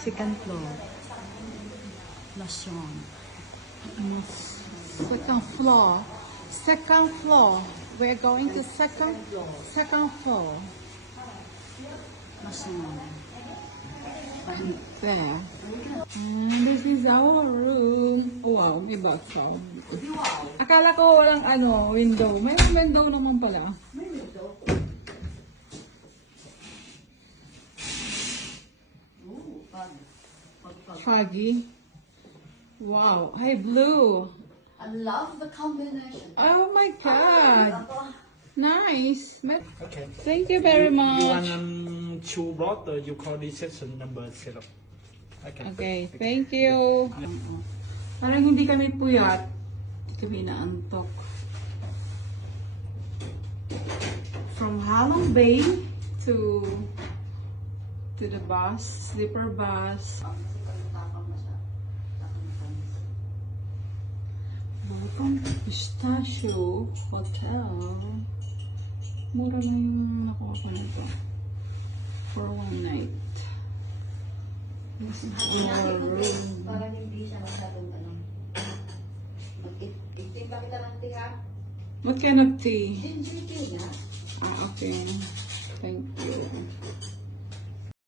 Second floor. Lasyon. Second floor. Second floor. We're going to second floor. Lasyon. And there. And this is our room. Oh, wow, may bathtub. Akala ko walang window. May window naman pala. Foggy. Wow. Hey, blue. I love the combination. Oh my god. Nice. Okay. Thank you very much. You want two rod or you call this section number 0? Okay, thank you. Parang hindi kami puyat. Hindi kami naantok. From Halong Bay to the bus, sleeper bus. Welcome to Pistachio Hotel. Mura na yung nakuha ko nito. For one night. This is our room. Parang hindi siya masyadong Mag-itim pa kita ng tea, ha? What kind of tea? Ginger tea na. Ah, okay. Thank you.